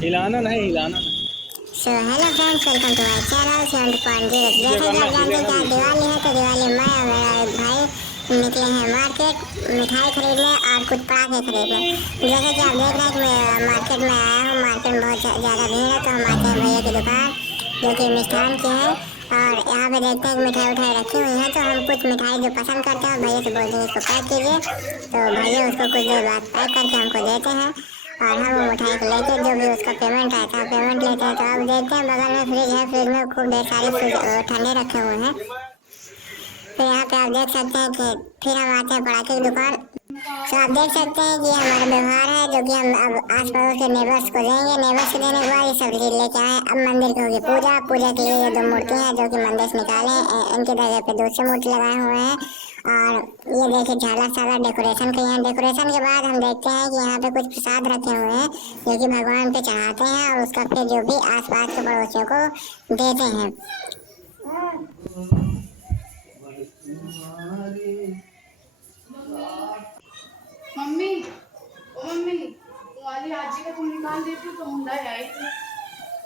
हिलाना नहीं, हिलाना नहीं। So hello friends, welcome to my channel 70.0। जैसे कि आप जानते हैं कि आज दिवाली है, तो दिवाली मैं और मेरा एक भाई निकले हैं मार्केट मिठाई खरीदने और कुछ पटाखे खरीदने। जैसे कि आप देख रहे हैं कि मैं मार्केट में आया हूँ। मार्केट में बहुत ज़्यादा भीड़ है, तो हम आते हैं भैया की दुकान जो कि मिष्ठान की है, और यहाँ पे देखते हैं कि मिठाई उठाई रखी हुई है। तो हम कुछ मिठाई जो पसंद करते हैं भैया से बोलते हैं इसको पैक कीजिए, तो भैया उसको कुछ देर बाद पैक करके हमको देते हैं और हम वो मिठाई को लेके जो भी उसका पेमेंट आता है पेमेंट लेते हैं। तो अब देखते हैं, बगल में फ्रिज है, फ्रिज में खूब ढेर सारे ठंडे रखे हुए हैं। फिर यहाँ पे आप देख सकते हैं कि फिर हम आते हैं पटाखे की दुकान। तो आप देख सकते हैं कि हमारा व्यवहार है जो कि हम अब आस पड़ोस के नेबर्स को देंगे। नेबर्स को देने के बाद ये सब लेके आए। अब मंदिर की होगी पूजा। पूजा के लिए ये दो मूर्ति हैं जो कि मंदिर से निकाले हैं। इनके जगह पे दूसरी मूर्ति लगाए हुए हैं। और ये देखिए झालर सालर डेकोरेशन किए हैं। डेकोरेशन के बाद हम देखते हैं कि यहाँ पे कुछ प्रसाद रखे हुए हैं जो कि भगवान पे चढ़ाते हैं और उसका फिर जो भी आसपास के पड़ोसियों को देते हैं। मम्मी, ओ मम्मी, तुम्हारी आजी का तुम निकाल देती तो हम ले आई थी।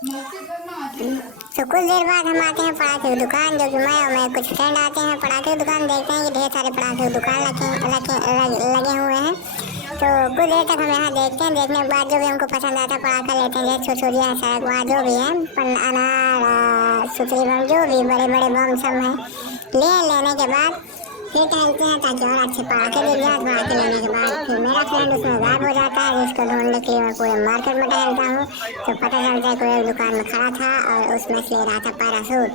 तो कुछ देर बाद हम आते हैं पटाखे की दुकान, जो कि मैं और मेरे कुछ फ्रेंड आते हैं पटाखे की दुकान। देखते हैं कि ढेर सारे पटाखे की दुकान लगे हुए हैं। तो कुछ देर तक हम यहाँ देखते हैं। देखने के बाद जो भी हमको पसंद आता है पटाखा लेते हैं, जैसे छुरछुरिया सरगवा जो भी है, अनार सुतरी बम जो भी बड़े बड़े बम सब हैं, लेने के बाद फिर टहलते हैं ताकि और अच्छे पटाखे दिख जाए। पटाखे लेने के बाद फिर मेरा फ्रेंड उसमें गायब हो जाता है, जिसको ढूंढने के लिए मैं पूरे मार्केट में टहलता हूँ। तो पता चलता है कोई एक दुकान में खड़ा था और उसमें से ले रहा था पैरासूट।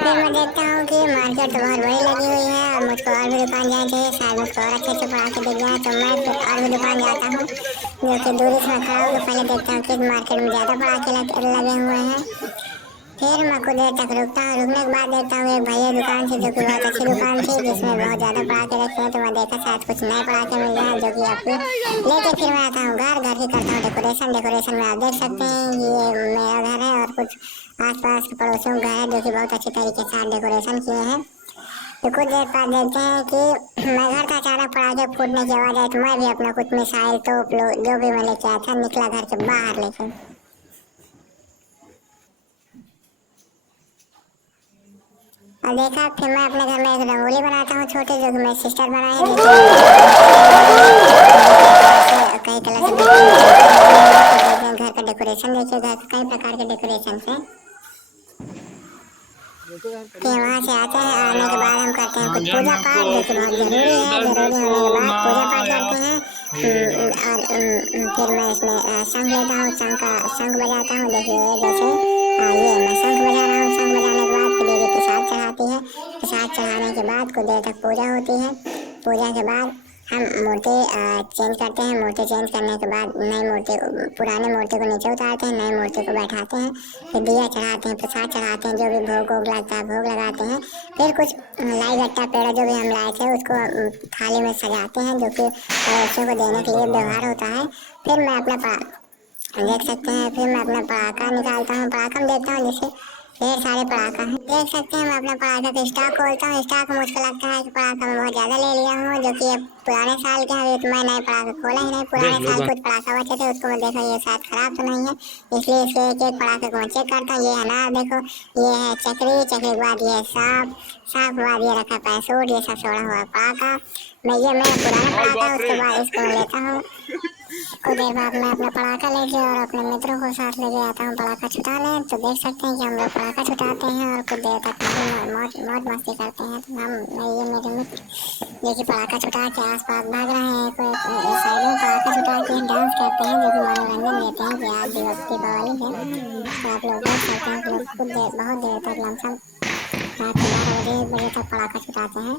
फिर मैं देखता हूँ कि मार्केट तो बहुत बड़ी लगी हुई है और मुझको और भी दुकान जाना चाहिए, शायद मुझको और अच्छे अच्छे पटाखे दिख जाए। तो मैं फिर और भी दुकान जाता हूँ जो कि दूरी से मैं खड़ा हूँ। तो पहले देखता हूँ कि मार्केट में ज़्यादा पटाखे लगे हुए हैं। फिर मैं कुछ देर तक रुकता हूँ। रुकने के बाद देखता हूँ एक भैया दुकान थी जो कि बहुत अच्छी दुकान थी, जिसमें बहुत ज़्यादा पटाखे रखे हैं। तो मैं देखा शायद कुछ नए पटाखे मिल जाए जो कि आपको लेके फिर मैं आता हूँ घर की करता हूँ डेकोरेशन। डेकोरेशन में आप देख सकते हैं ये मेरा घर है और कुछ आसपास के पड़ोसियों का घर है जो कि बहुत अच्छे तरीके से डेकोरेशन किए हैं। तो कुछ देर बाद देखते हैं कि मैं घर का अचानक पटाखे फूटने की आवाज़ आई, तो मैं भी अपना कुछ मिसाइल तोप लो जो भी मैं लेके आया था निकला घर के बाहर लेकर। और देखा फिर मैं अपने घर में एक रंगोली बनाता हूँ छोटी, जो कि मेरी सिस्टर बनाई है, जिसमें कई कलर से घर का डेकोरेशन देखिए, घर कई प्रकार के डेकोरेशन से। फिर वहाँ से आते हैं, आने के बाद हम करते हैं कुछ पूजा पाठ जो कि बहुत ज़रूरी है। ज़रूरी होने के बाद पूजा पाठ करते हैं। और फिर मैं इसमें शंख लेता हूँ, शंख बजाता हूँ। देखिए जैसे ये मैं शंख बजा रहा हूँ। शंख बजाने के बाद फिर दीदी प्रसाद चढ़ाती है। प्रसाद चढ़ाने के बाद कुछ देर तक पूजा होती है। पूजा के बाद हम मूर्ति चेंज करते हैं। मूर्ति चेंज करने के बाद नई मूर्ति पुराने मूर्ति को नीचे उतारते हैं, नई मूर्ति को बैठाते हैं। फिर दिया चढ़ाते हैं, प्रसाद चढ़ाते हैं, जो भी भोग लगता है भोग लगाते हैं। फिर कुछ लाई गट्टा पेड़ा जो भी हम लाए थे उसको थाली में सजाते हैं, जो कि पड़ोसियों को देने के लिए व्यवहार होता है। फिर मैं अपना देख सकते हैं, फिर मैं अपना पटाखा निकालता हूँ। पटाखा में देखता हूँ जैसे ढेर सारे पटाखा हैं। देख सकते हैं मैं अपना पटाखा का स्टॉक खोलता हूँ। स्टॉक मुझको लगता है कि पटाखा मैं बहुत ज़्यादा ले लिया हूँ, जो कि ये पुराने साल के हैं। तो मैं नए पटाखा खोला ही नहीं। पुराने साल कुछ पटाखा बचे थे, उसको मैं देखा ये शायद खराब तो नहीं है, इसलिए इसके एक एक पटाखे को मैं चेक करता हूँ। ये है ना, देखो ये है चक्री, चक्री के बाद ये है सांप, सांप के बाद ये रखा पैसूट, ये सब छोड़ा हुआ पटाखा। मैं पुराना पटाखा उसके बाद इसको मैं लेता हूँ। कुछ देर बाद मैं अपना पटाखा लेके और अपने मित्रों को साथ लेके आता हूँ पटाखा छुटाने। तो देख सकते हैं कि हम लोग पटाखा छुटाते हैं और कुछ देर तक मौज मस्ती करते हैं। तो ये मेरे मित्र जो कि पटाखा छुटा के आसपास भाग रहे हैं, कोई साइड में पटाखा छुटा के डांस करते हैं, जो कि मनोरंजन देते हैं कि आज दीपावली है। तो आप लोग देख सकते हैं कि लोग बहुत देर तक लमसम रात के 12 बजे 1 बजे तक पटाखा छुटाते हैं।